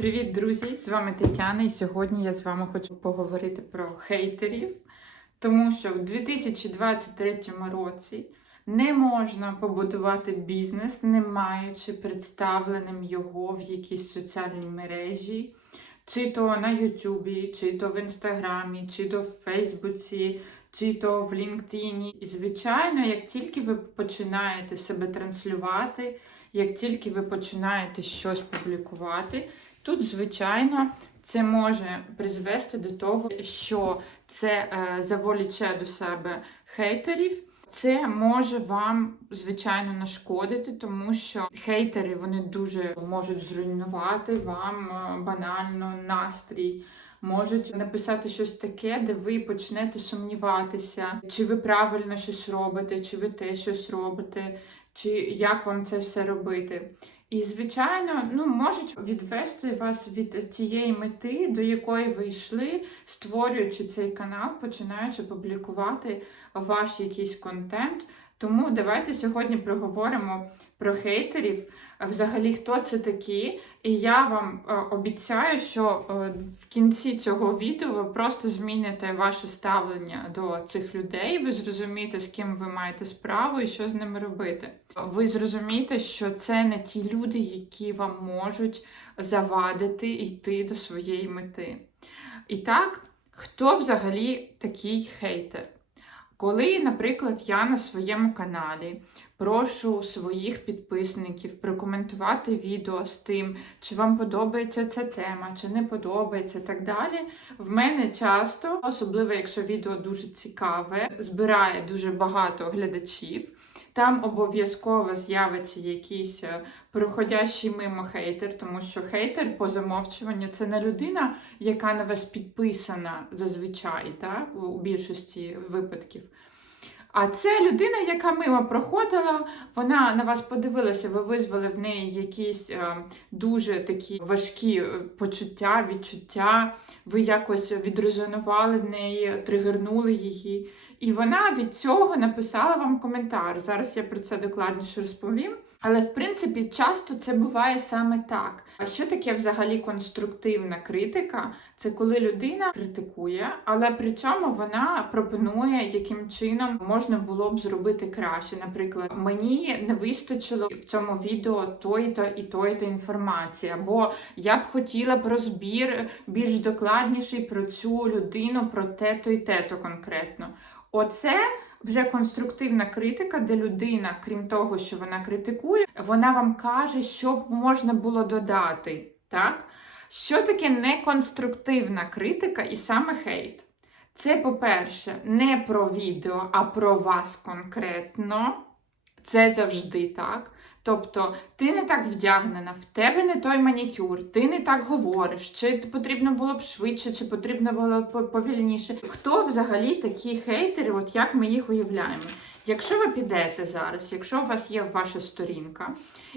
Привіт, друзі! З вами Тетяна, і сьогодні я з вами хочу поговорити про хейтерів, тому що в 2023 році не можна побудувати бізнес, не маючи представленим його в якійсь соціальній мережі, чи то на Ютубі, чи то в Інстаграмі, чи то в Фейсбуці, чи то в LinkedIn. І звичайно, як тільки ви починаєте себе транслювати, як тільки ви починаєте щось публікувати, тут, звичайно, це може призвести до того, що це е, заволіче до себе хейтерів. Це може вам, звичайно, нашкодити, тому що хейтери вони дуже можуть зруйнувати вам е, банально настрій. Можуть написати щось таке, де ви почнете сумніватися, чи ви правильно щось робите, чи ви те щось робите, чи як вам це все робити. І, звичайно, ну, можуть відвести вас від тієї мети, до якої ви йшли, створюючи цей канал, починаючи публікувати ваш якийсь контент. Тому давайте сьогодні проговоримо про хейтерів. Взагалі, хто це такі, і я вам е, обіцяю, що е, в кінці цього відео ви просто зміните ваше ставлення до цих людей. Ви зрозумієте, з ким ви маєте справу і що з ними робити. Ви зрозумієте, що це не ті люди, які вам можуть завадити йти до своєї мети. І так, хто взагалі такий хейтер? Коли, наприклад, я на своєму каналі прошу своїх підписників прокоментувати відео з тим, чи вам подобається ця тема, чи не подобається, так далі. В мене часто, особливо якщо відео дуже цікаве, збирає дуже багато глядачів. Там обов'язково з'явиться якийсь е, проходящий мимо хейтер, тому що хейтер по замовчуванню це не людина, яка на вас підписана зазвичай, так, у більшості випадків. А це людина, яка мимо проходила, вона на вас подивилася, ви визвали в неї якісь е, дуже такі важкі е, почуття, відчуття, ви якось відрезонували в неї, тригернули її. І вона від цього написала вам коментар. Зараз я про це докладніше розповім. Але в принципі часто це буває саме так. А що таке взагалі конструктивна критика? Це коли людина критикує, але при цьому вона пропонує, яким чином можна було б зробити краще. Наприклад, мені не вистачило в цьому відео тої-то і тої-то інформації, або я б хотіла б розбір більш докладніший про цю людину, про те-то і те-то конкретно. Оце вже конструктивна критика, де людина, крім того, що вона критикує, вона вам каже, що можна було додати. Так? Що таке неконструктивна критика і саме хейт? Це, по-перше, не про відео, а про вас конкретно. Це завжди так. Тобто ти не так вдягнена, в тебе не той манікюр, ти не так говориш, чи потрібно було б швидше, чи потрібно було б повільніше. Хто взагалі такі хейтери, от як ми їх уявляємо? Якщо ви підете зараз, якщо у вас є ваша сторінка,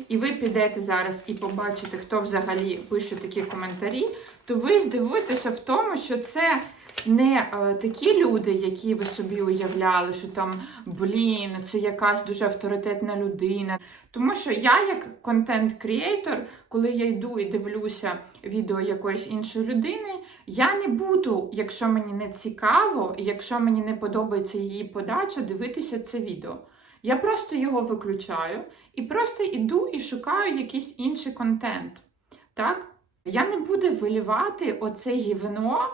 і ви підете зараз і побачите, хто взагалі пише такі коментарі, то ви здивуєтеся в тому, що це не е, такі люди, які ви собі уявляли, що там блін, це якась дуже авторитетна людина. Тому що я, як контент-кріейтор, коли я йду і дивлюся відео якоїсь іншої людини, я не буду, якщо мені не цікаво, якщо мені не подобається її подача, дивитися це відео. Я просто його виключаю і просто йду і шукаю якийсь інший контент. Так? Я не буду вилівати оце гівно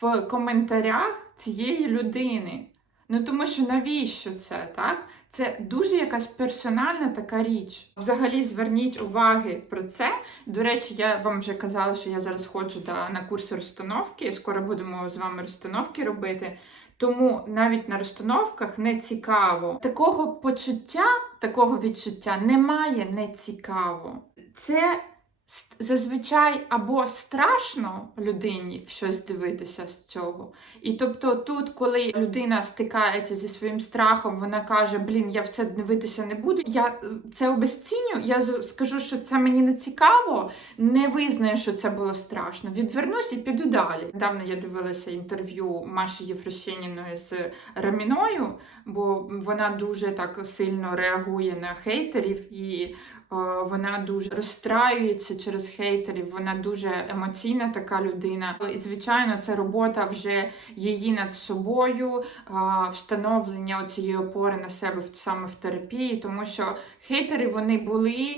в коментарях цієї людини. Ну тому що навіщо це, так? Це дуже якась персональна така річ. Взагалі зверніть уваги про це. До речі, я вам вже казала, що я зараз ходжу да, на курси розстановки. Скоро будемо з вами розстановки робити. Тому навіть на розстановках не цікаво. Такого почуття, такого відчуття немає не цікаво. Це зазвичай або страшно людині щось дивитися з цього. І тобто, тут, коли людина стикається зі своїм страхом, вона каже: Блін, я в це дивитися не буду. Я е, це обесціню, я скажу, що це мені не цікаво, не визнаю, що це було страшно. Відвернусь і піду далі. Недавно я дивилася інтерв'ю Маші Єфросініної з Раміною, бо вона дуже так сильно реагує на хейтерів і вона дуже розстраюється через хейтерів, вона дуже емоційна така людина. І, звичайно, це робота вже її над собою, встановлення цієї опори на себе саме в терапії, тому що хейтери вони були.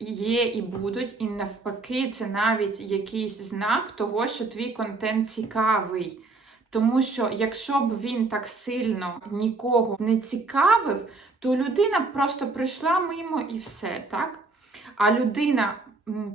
Є і будуть, і навпаки, це навіть якийсь знак того, що твій контент цікавий. Тому що якщо б він так сильно нікого не цікавив, то людина просто прийшла мимо і все, так? А людина,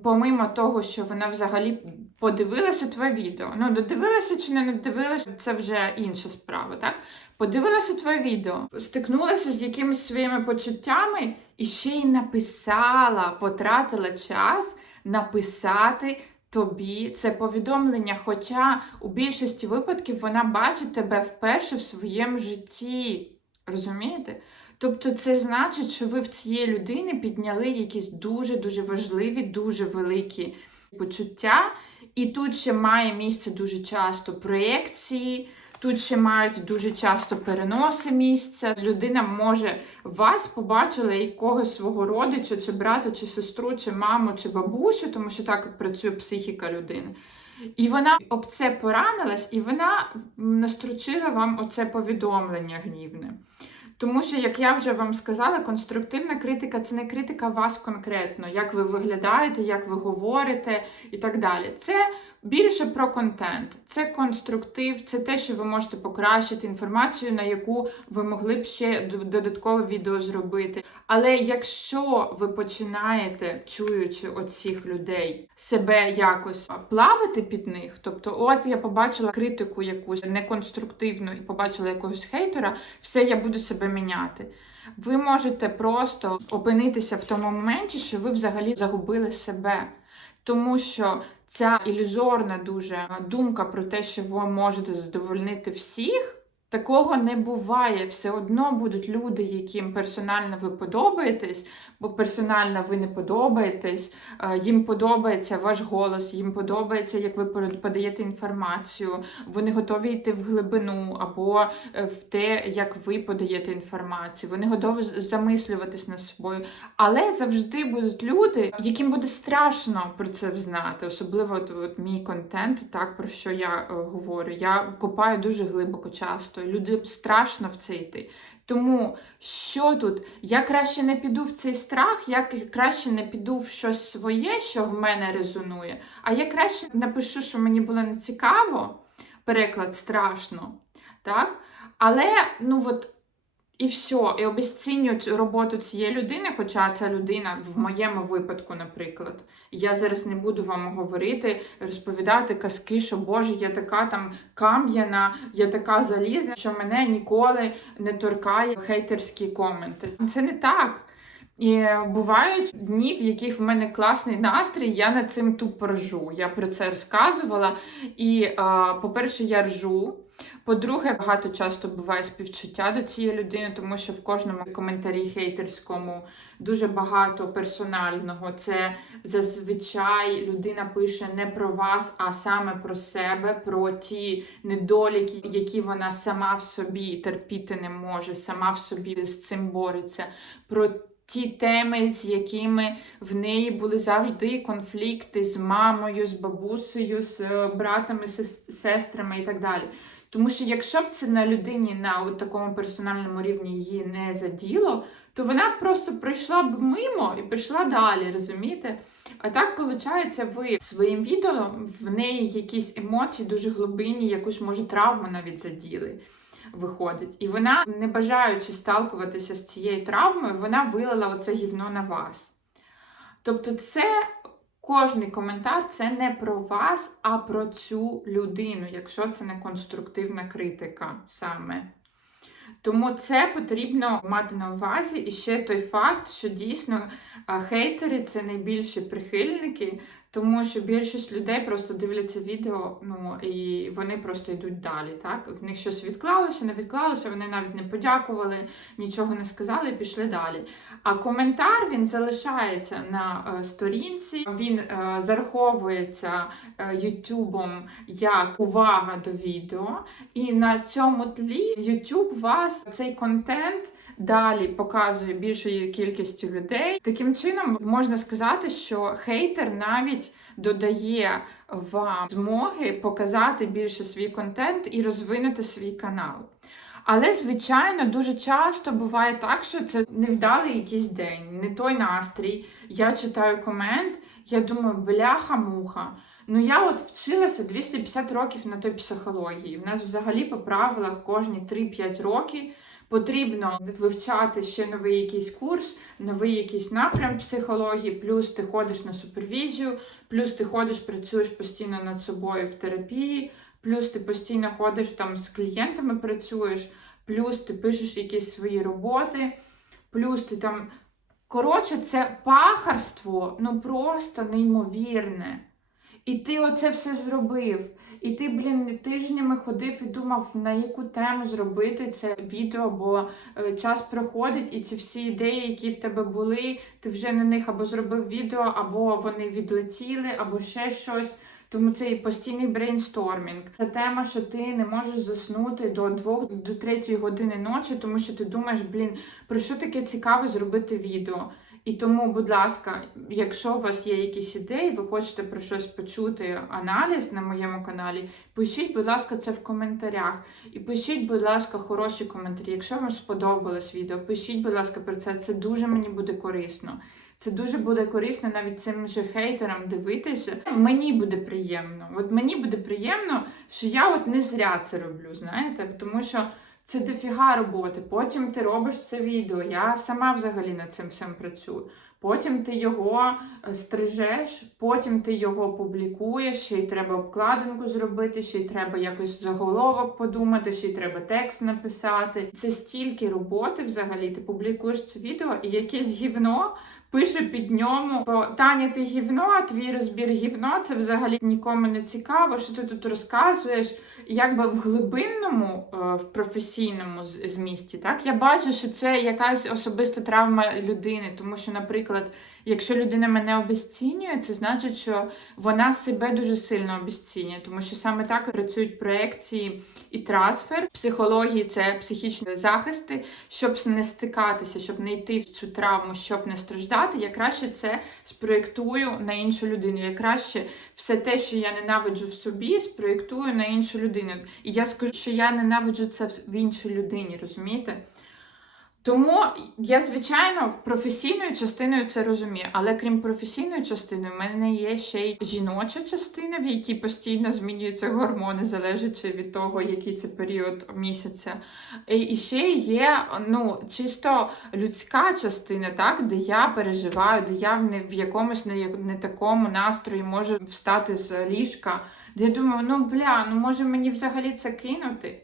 помимо того, що вона взагалі подивилася твоє відео, ну додивилася чи не додивилася, це вже інша справа, так? Подивилася твоє відео, стикнулася з якимись своїми почуттями і ще й написала, потратила час написати тобі це повідомлення. Хоча у більшості випадків вона бачить тебе вперше в своєму житті. Розумієте? Тобто це значить, що ви в цієї людини підняли якісь дуже-дуже важливі, дуже великі почуття. І тут ще має місце дуже часто проєкції, тут ще мають дуже часто переноси місця. Людина може вас побачила якогось свого родича, чи брата, чи сестру, чи маму, чи бабусю, тому що так працює психіка людини. І вона об це поранилась, і вона настрочила вам оце повідомлення гнівне. Тому що, як я вже вам сказала, конструктивна критика це не критика вас конкретно, як ви виглядаєте, як ви говорите і так далі. Це більше про контент, це конструктив, це те, що ви можете покращити інформацію, на яку ви могли б ще додаткове відео зробити. Але якщо ви починаєте, чуючи оцих людей, себе якось плавати під них, тобто, от я побачила критику якусь неконструктивну і побачила якогось хейтера, все я буду себе міняти. Ви можете просто опинитися в тому моменті, що ви взагалі загубили себе. Тому що ця ілюзорна дуже думка про те, що ви можете задовольнити всіх, такого не буває. Все одно будуть люди, яким персонально ви подобаєтесь, бо персонально ви не подобаєтесь, е, їм подобається ваш голос, їм подобається, як ви подаєте інформацію, вони готові йти в глибину або е, в те, як ви подаєте інформацію. Вони готові замислюватись над собою. Але завжди будуть люди, яким буде страшно про це взнати. Особливо от, от мій контент, так про що я е, говорю. Я копаю дуже глибоко часто. І Людям страшно в це йти. Тому що тут? Я краще не піду в цей страх, я краще не піду в щось своє, що в мене резонує. А я краще напишу, що мені було не цікаво, переклад страшно. Так? Але ну от і все, і обесцінюю цю роботу цієї людини, хоча ця людина в моєму випадку, наприклад, я зараз не буду вам говорити, розповідати казки, що Боже, я така там кам'яна, я така залізна, що мене ніколи не торкає хейтерські коменти. Це не так. І бувають дні, в яких в мене класний настрій, я над цим тупо ржу. Я про це розказувала. І, по-перше, я ржу. По-друге, багато часто буває співчуття до цієї людини, тому що в кожному коментарі хейтерському дуже багато персонального. Це зазвичай людина пише не про вас, а саме про себе, про ті недоліки, які вона сама в собі терпіти не може, сама в собі з цим бореться. про Ті теми, з якими в неї були завжди конфлікти з мамою, з бабусею, з братами, сес- сестрами і так далі. Тому що якщо б це на людині на от такому персональному рівні її не заділо, то вона просто пройшла б мимо і пішла далі, розумієте? А так, виходить, ви своїм відео в неї якісь емоції дуже глибинні, якусь може травму навіть заділи. Виходить, і вона, не бажаючи сталкуватися з цією травмою, вона вилила оце гівно на вас. Тобто, це кожний коментар це не про вас, а про цю людину, якщо це не конструктивна критика саме. Тому це потрібно мати на увазі. І ще той факт, що дійсно хейтери це найбільші прихильники Тому що більшість людей просто дивляться відео, ну і вони просто йдуть далі. Так в них щось відклалося, не відклалося, вони навіть не подякували, нічого не сказали, і пішли далі. А коментар він залишається на е, сторінці, він е, зараховується е, Ютубом як увага до відео, і на цьому тлі YouTube вас цей контент далі показує більшою кількістю людей. Таким чином можна сказати, що хейтер навіть додає вам змоги показати більше свій контент і розвинути свій канал. Але, звичайно, дуже часто буває так, що це невдалий якийсь день, не той настрій. Я читаю комент, я думаю, бляха-муха. Ну я от вчилася 250 років на той психології. У нас взагалі по правилах кожні 3-5 років потрібно вивчати ще новий якийсь курс, новий якийсь напрям психології, плюс ти ходиш на супервізію, плюс ти ходиш, працюєш постійно над собою в терапії, плюс ти постійно ходиш там з клієнтами працюєш, плюс ти пишеш якісь свої роботи, плюс ти там. Коротше, це пахарство, ну просто неймовірне. І ти оце все зробив. І ти, блін, тижнями ходив і думав, на яку тему зробити це відео, бо е, час проходить, і ці всі ідеї, які в тебе були, ти вже на них або зробив відео, або вони відлетіли, або ще щось. Тому це і постійний брейнстормінг. Це тема, що ти не можеш заснути до 2 до 3 години ночі, тому що ти думаєш, блін, про що таке цікаве зробити відео. І тому, будь ласка, якщо у вас є якісь ідеї, ви хочете про щось почути аналіз на моєму каналі, пишіть, будь ласка, це в коментарях. І пишіть, будь ласка, хороші коментарі. Якщо вам сподобалось відео, пишіть, будь ласка, про це. Це дуже мені буде корисно. Це дуже буде корисно навіть цим же хейтерам дивитися. Мені буде приємно. От мені буде приємно, що я от не зря це роблю, знаєте, тому що. Це дофіга роботи. Потім ти робиш це відео. Я сама взагалі над цим всім працюю. Потім ти його е, стрижеш, потім ти його публікуєш, ще й треба обкладинку зробити, ще й треба якось заголовок подумати, ще й треба текст написати. Це стільки роботи взагалі. Ти публікуєш це відео і якесь гівно. Пише під ньому, бо Таня, ти гівно, твій розбір гівно, це взагалі нікому не цікаво, що ти тут розказуєш якби в глибинному, е, в професійному змісті, так? Я бачу, що це якась особиста травма людини, тому що, наприклад, якщо людина мене обесцінює, це значить, що вона себе дуже сильно обесцінює, тому що саме так працюють проекції і трансфер. Психології це психічні захисти, щоб не стикатися, щоб не йти в цю травму, щоб не страждати. Я краще це спроєктую на іншу людину. Я краще все те, що я ненавиджу в собі, спроєктую на іншу людину. І я скажу, що я ненавиджу це в іншій людині, розумієте? Тому я, звичайно, професійною частиною це розумію, але крім професійної частини, в мене є ще й жіноча частина, в якій постійно змінюються гормони, залежачи від того, який це період місяця. І ще є ну, чисто людська частина, так, де я переживаю, де я в якомусь не такому настрої можу встати з ліжка, де я думаю, ну бля, ну може мені взагалі це кинути.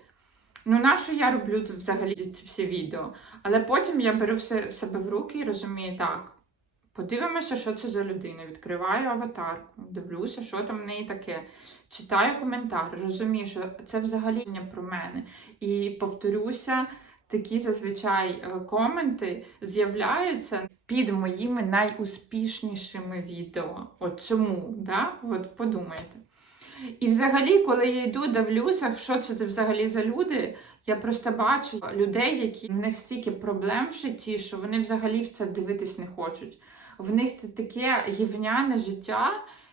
Ну, на що я роблю тут взагалі ці всі відео? Але потім я беру все себе в руки і розумію, так, подивимося, що це за людина. Відкриваю аватарку, дивлюся, що там в неї таке. Читаю коментар, розумію, що це взагалі не про мене. І повторюся, такі зазвичай е, коменти з'являються під моїми найуспішнішими відео. От чому? Да? От подумайте. І взагалі, коли я йду, дивлюся, що це взагалі за люди, я просто бачу людей, які не стільки проблем в житті, що вони взагалі в це дивитись не хочуть. В них таке гівняне життя,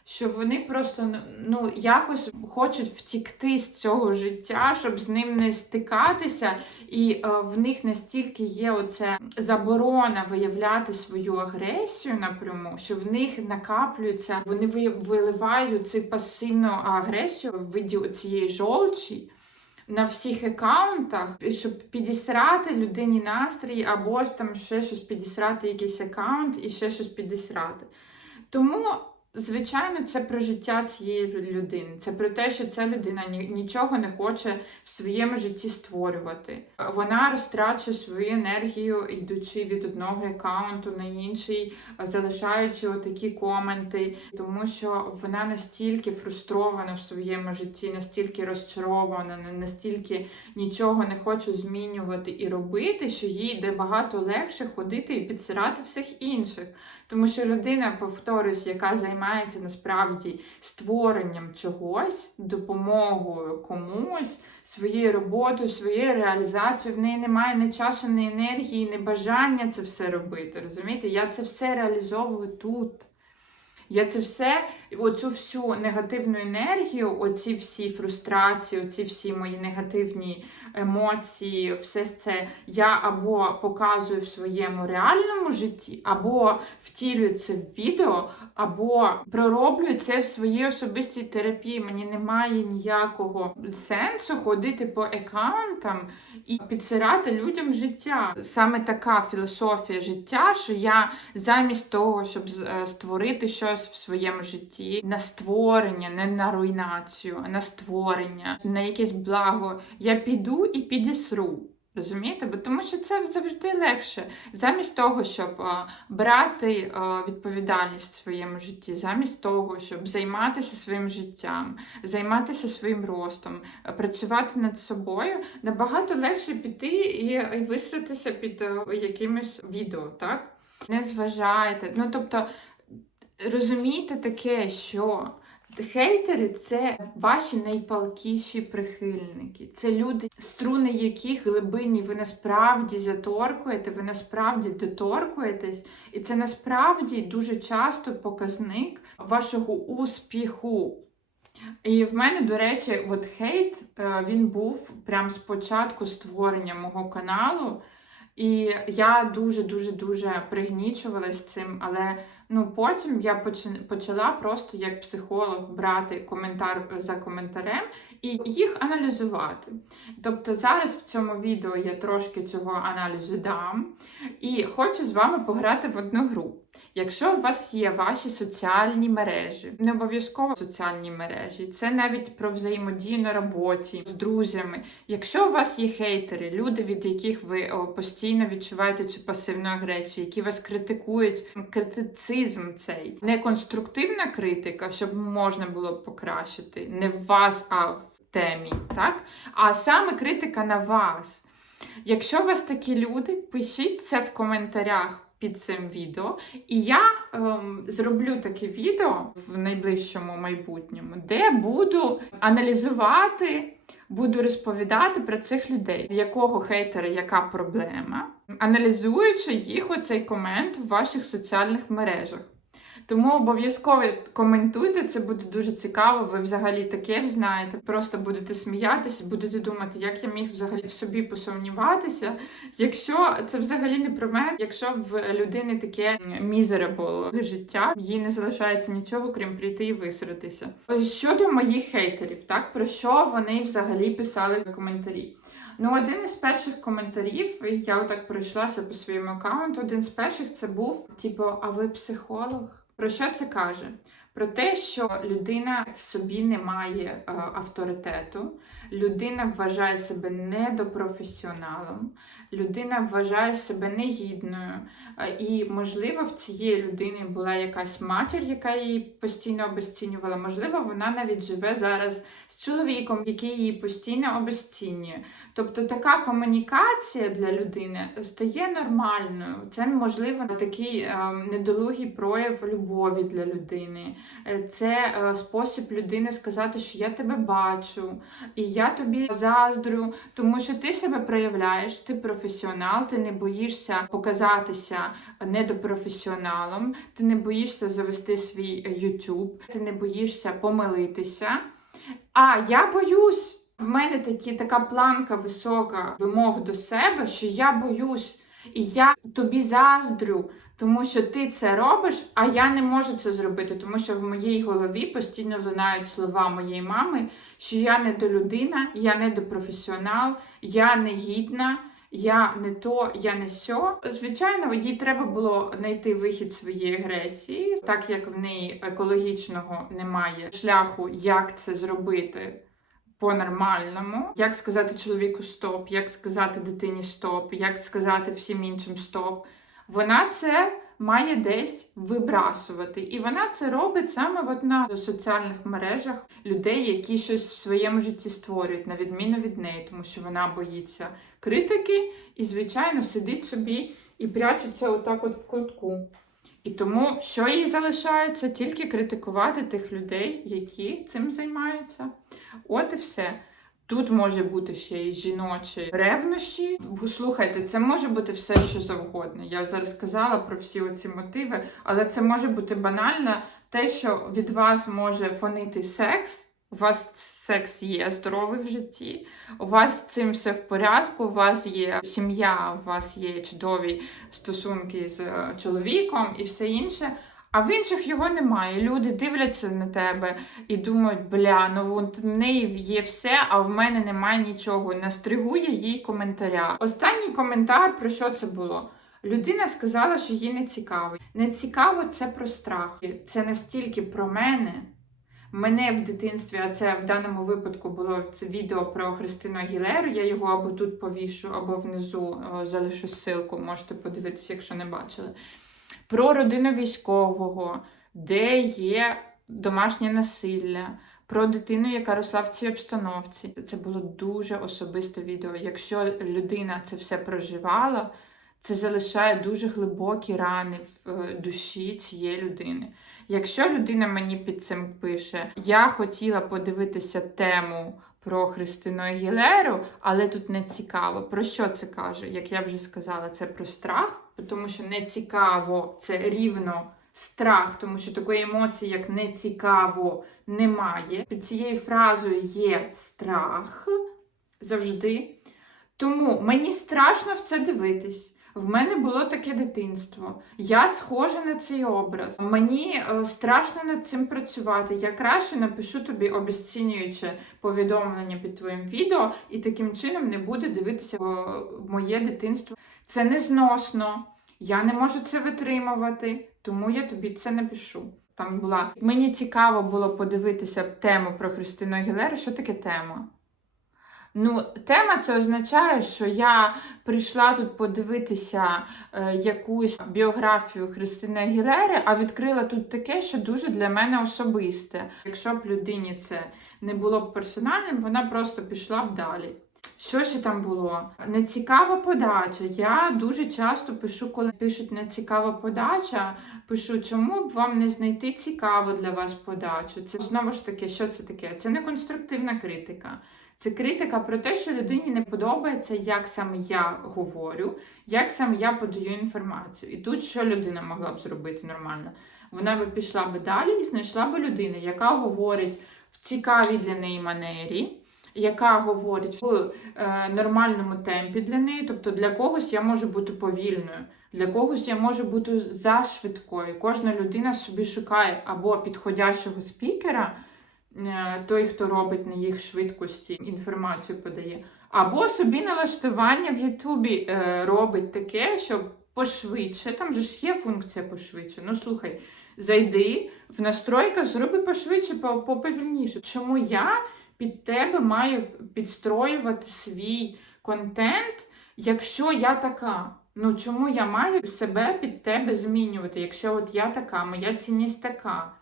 що вони просто ну, якось хочуть втікти з цього життя, щоб з ним не стикатися, і е, в них настільки є оце заборона виявляти свою агресію напряму, що в них накаплюється, вони виливають цю пасивну агресію в виді цієї жолчі. На всіх аккаунтах, щоб підісрати людині настрій, або там ще щось підісрати, якийсь аккаунт і ще щось підісрати. Тому Звичайно, це про життя цієї людини. Це про те, що ця людина нічого не хоче в своєму житті створювати. Вона розтрачує свою енергію, йдучи від одного аккаунту на інший, залишаючи отакі коменти, тому що вона настільки фрустрована в своєму житті, настільки розчарована, настільки нічого не хоче змінювати і робити, що їй йде багато легше ходити і підсирати всіх інших. Тому що людина, повторюсь, яка займається насправді створенням чогось, допомогою комусь, своєю роботою, своєю реалізацією, в неї немає ні часу, ні енергії, ні бажання це все робити. Розумієте? Я це все реалізовую тут. Я це все, оцю всю негативну енергію, оці всі фрустрації, оці всі мої негативні емоції, все це я або показую в своєму реальному житті, або втілюю це в відео, або пророблюю це в своїй особистій терапії. Мені немає ніякого сенсу ходити по аккаунтам і підсирати людям життя. Саме така філософія життя, що я замість того, щоб е, створити щось в своєму житті, на створення, не на руйнацію, а на створення, на якесь благо, я піду і підісру. Розумієте? Бо тому що це завжди легше. Замість того, щоб е, брати е, відповідальність в своєму житті, замість того, щоб займатися своїм життям, займатися своїм ростом, е, працювати над собою, набагато легше піти і, і висратися під е, якимось відео, так? Не зважайте. Ну тобто, розумійте таке, що. Хейтери це ваші найпалкіші прихильники. Це люди, струни яких глибинні ви насправді заторкуєте, ви насправді доторкуєтесь, і це насправді дуже часто показник вашого успіху. І в мене, до речі, от хейт е, він був прямо з початку створення мого каналу. І я дуже дуже дуже пригнічувалась цим, але ну потім я почала просто як психолог брати коментар за коментарем і їх аналізувати. Тобто зараз в цьому відео я трошки цього аналізу дам і хочу з вами пограти в одну гру. Якщо у вас є ваші соціальні мережі, не обов'язково соціальні мережі, це навіть про взаємодію на роботі з друзями. Якщо у вас є хейтери, люди, від яких ви постійно відчуваєте цю пасивну агресію, які вас критикують, критицизм цей не конструктивна критика, щоб можна було покращити, не в вас, а в темі, так? А саме критика на вас. Якщо у вас такі люди, пишіть це в коментарях під цим відео, і я ем, зроблю таке відео в найближчому майбутньому, де буду аналізувати, буду розповідати про цих людей, в якого хейтера яка проблема, аналізуючи їх оцей комент в ваших соціальних мережах. Тому обов'язково коментуйте, це буде дуже цікаво. Ви взагалі таке знаєте. Просто будете сміятися, будете думати, як я міг взагалі в собі посумніватися. Якщо це взагалі не про мене, якщо в людини таке мізерабл життя, їй не залишається нічого, крім прийти і висратися. Щодо моїх хейтерів, так про що вони взагалі писали коментарі? Ну, один із перших коментарів, я отак пройшлася по своєму аккаунту. Один з перших це був типу, а ви психолог? Про що це каже? Про те, що людина в собі не має е, авторитету, людина вважає себе недопрофесіоналом, людина вважає себе негідною. Е, І, можливо, в цієї людини була якась матір, яка її постійно обесцінювала. Можливо, вона навіть живе зараз з чоловіком, який її постійно обесцінює. Тобто така комунікація для людини стає нормальною. Це можливо такий е, недолугий прояв любові для людини. Е, Це е, спосіб людини сказати, що я тебе бачу, і я тобі заздрю, тому що ти себе проявляєш, ти професіонал, ти не боїшся показатися недопрофесіоналом, ти не боїшся завести свій YouTube, ти не боїшся помилитися. А я боюсь. В мене такі, така планка висока вимог до себе, що я боюсь, і я тобі заздрю, тому що ти це робиш, а я не можу це зробити, тому що в моїй голові постійно лунають слова моєї мами, що я не до людина, я не до професіонал, я не гідна, Я не то, я не сьо. Звичайно, їй треба було знайти вихід своєї агресії, так як в неї екологічного немає шляху, як це зробити по-нормальному, як сказати чоловіку стоп, як сказати дитині стоп, як сказати всім іншим стоп. Вона це має десь вибрасувати. І вона це робить саме от на соціальних мережах людей, які щось в своєму житті створюють, на відміну від неї, тому що вона боїться критики і, звичайно, сидить собі і прячеться отак от в кутку. І тому, що їй залишається, тільки критикувати тих людей, які цим займаються. От і все. Тут може бути ще й жіночі ревнощі. Слухайте, це може бути все, що завгодно. Я зараз сказала про всі оці мотиви, але це може бути банально те, що від вас може фонити секс. У вас секс є здоровий в житті, у вас цим все в порядку, у вас є сім'я, у вас є чудові стосунки з е, чоловіком і все інше. А в інших його немає. Люди дивляться на тебе і думають, бля, ну в неї є все, а в мене немає нічого. Настригує їй коментаря. Останній коментар про що це було? Людина сказала, що їй не цікаво. Не цікаво це про страх. Це настільки про мене. Мене в дитинстві, а це в даному випадку було це відео про Христину Агілеру. Я його або тут повішу, або внизу залишу ссылку, можете подивитися, якщо не бачили. Про родину військового, де є домашнє насилля, про дитину, яка росла в цій обстановці. Це було дуже особисте відео. Якщо людина це все проживала, це залишає дуже глибокі рани в е, душі цієї людини. Якщо людина мені під цим пише, я хотіла подивитися тему про Христину Агілеру, але тут не цікаво. Про що це каже? Як я вже сказала, це про страх, тому що не цікаво це рівно страх, тому що такої емоції, як не цікаво, немає. Під цією фразою є страх завжди. Тому мені страшно в це дивитись. В мене було таке дитинство. Я схожа на цей образ. Мені е, страшно над цим працювати. Я краще напишу тобі обесцінююче повідомлення під твоїм відео, і таким чином не буде дивитися е, моє дитинство. Це незносно. Я не можу це витримувати, тому я тобі це напишу. Там була мені цікаво було подивитися тему про Христину Агілеру. Що таке тема? Ну, тема це означає, що я прийшла тут подивитися е, якусь біографію Христини Агілери, а відкрила тут таке, що дуже для мене особисте. Якщо б людині це не було б персональним, вона просто пішла б далі. Що ще там було? Нецікава подача. Я дуже часто пишу, коли пишуть нецікава подача, пишу, чому б вам не знайти цікаву для вас подачу. Це знову ж таки, що це таке? Це не конструктивна критика. Це критика про те, що людині не подобається, як саме я говорю, як саме я подаю інформацію. І тут що людина могла б зробити нормально? Вона би пішла би далі і знайшла би людину, яка говорить в цікавій для неї манері, яка говорить в е, нормальному темпі для неї. Тобто для когось я можу бути повільною, для когось я можу бути зашвидкою. Кожна людина собі шукає або підходящого спікера. Е, той, хто робить на їх швидкості інформацію подає. Або собі налаштування в Ютубі е, робить таке, що пошвидше, там же ж є функція пошвидше. Ну слухай, зайди в настройках, зроби пошвидше, поповільніше. Чому я під тебе маю підстроювати свій контент, якщо я така? Ну чому я маю себе під тебе змінювати, якщо от я така, моя цінність така?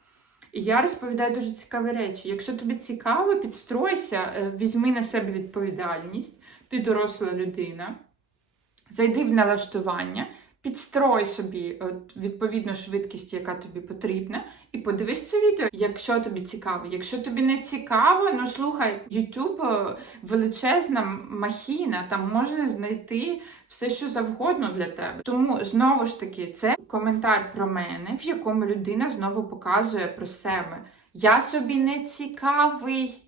І я розповідаю дуже цікаві речі. Якщо тобі цікаво, підстройся, е, візьми на себе відповідальність, ти доросла людина, зайди в налаштування, підстрой собі відповідну швидкість, яка тобі потрібна, і подивись це відео, якщо тобі цікаво. Якщо тобі не цікаво, ну слухай, YouTube е, величезна махіна, там можна знайти все, що завгодно для тебе. Тому знову ж таки, це коментар про мене, в якому людина знову показує про себе. Я собі не цікавий,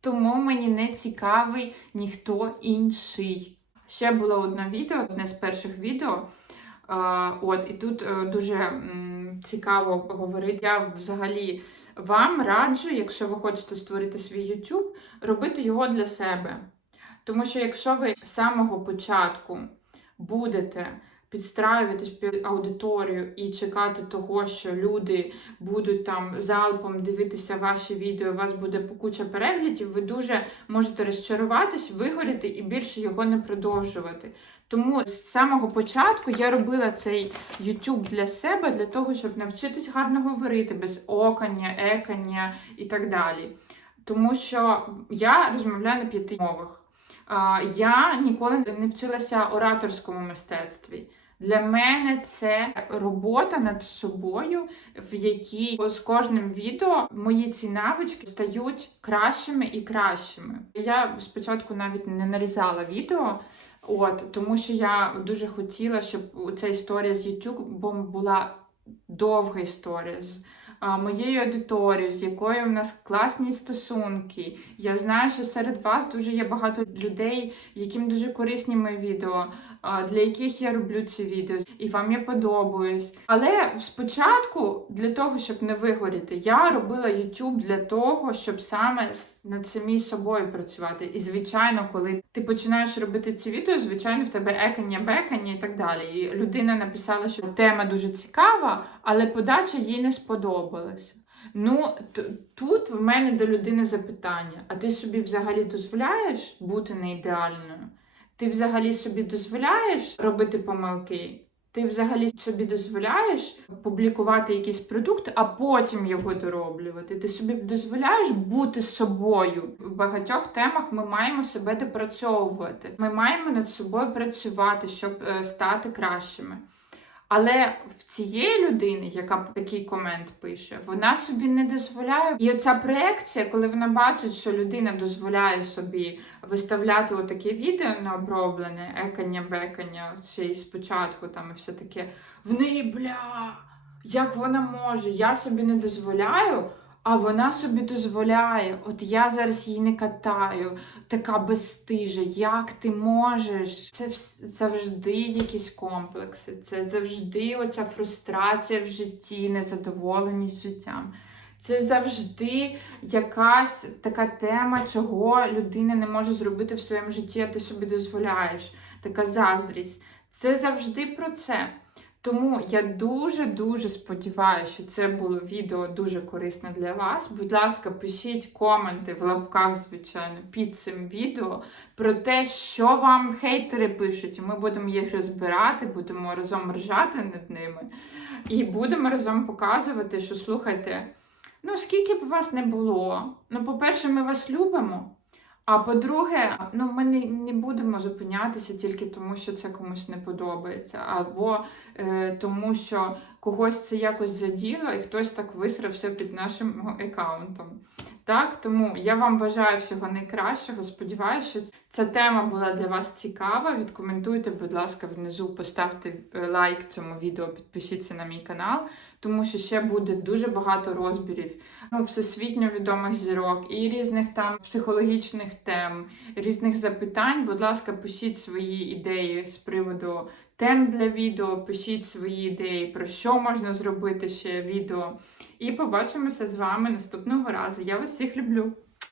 тому мені не цікавий ніхто інший. Ще було одне відео, одне з перших відео. От, І тут е, дуже цікаво говорити. Я взагалі вам раджу, якщо ви хочете створити свій YouTube, робити його для себе. Тому що якщо ви з самого початку будете підстраюватись під аудиторію і чекати того, що люди будуть там залпом дивитися ваші відео, у вас буде куча переглядів, ви дуже можете розчаруватись, вигоріти і більше його не продовжувати. Тому з самого початку я робила цей YouTube для себе, для того, щоб навчитись гарно говорити без окання, екання і так далі. Тому що я розмовляю на п'яти мовах. Я ніколи не вчилася ораторському мистецтві. Для мене це робота над собою, в якій з кожним відео мої ці навички стають кращими і кращими. Я спочатку навіть не нарізала відео, от тому що я дуже хотіла, щоб ця історія з YouTube була довга історія з моєю аудиторією, з якою в нас класні стосунки. Я знаю, що серед вас дуже є багато людей, яким дуже корисні мої відео, для яких я роблю ці відео, і вам я подобаюсь. Але спочатку, для того, щоб не вигоріти, я робила YouTube для того, щоб саме над самій собою працювати. І звичайно, коли ти починаєш робити ці відео, звичайно, в тебе екання, бекання і так далі. І людина написала, що тема дуже цікава, але подача їй не сподобалася. Ну, тут в мене до людини запитання: а ти собі взагалі дозволяєш бути не ідеальною? Ти взагалі собі дозволяєш робити помилки? Ти взагалі собі дозволяєш публікувати якийсь продукт, а потім його дороблювати. Ти собі дозволяєш бути собою. В багатьох темах ми маємо себе допрацьовувати. Ми маємо над собою працювати, щоб е, стати кращими. Але в цієї людини, яка такий комент пише, вона собі не дозволяє. І оця проекція, коли вона бачить, що людина дозволяє собі виставляти отаке відео необроблене, екання, бекання, ще й спочатку там і все таке. В неї бля, як вона може? Я собі не дозволяю. А вона собі дозволяє. От я зараз її не катаю, така безстижа. Як ти можеш? Це завжди якісь комплекси, це завжди оця фрустрація в житті, незадоволеність життям. Це завжди якась така тема, чого людина не може зробити в своєму житті, а ти собі дозволяєш. Така заздрість. Це завжди про це. Тому я дуже-дуже сподіваюся, що це було відео дуже корисне для вас. Будь ласка, пишіть коменти в лапках, звичайно, під цим відео про те, що вам хейтери пишуть. Ми будемо їх розбирати, будемо разом ржати над ними. І будемо разом показувати, що слухайте, ну скільки б вас не було. Ну, по-перше, ми вас любимо. А по-друге, ну ми не, не будемо зупинятися тільки тому, що це комусь не подобається, або е, тому, що когось це якось заділо, і хтось так висрався під нашим аккаунтом. Так, тому я вам бажаю всього найкращого. Сподіваюся, що ця тема була для вас цікава. Відкоментуйте, будь ласка, внизу поставте е, лайк цьому відео, підпишіться на мій канал, тому що ще буде дуже багато розбірів ну, всесвітньо відомих зірок і різних там психологічних тем, різних запитань. Будь ласка, пишіть свої ідеї з приводу тем для відео, пишіть свої ідеї, про що можна зробити ще відео. І побачимося з вами наступного разу. Я вас всіх люблю!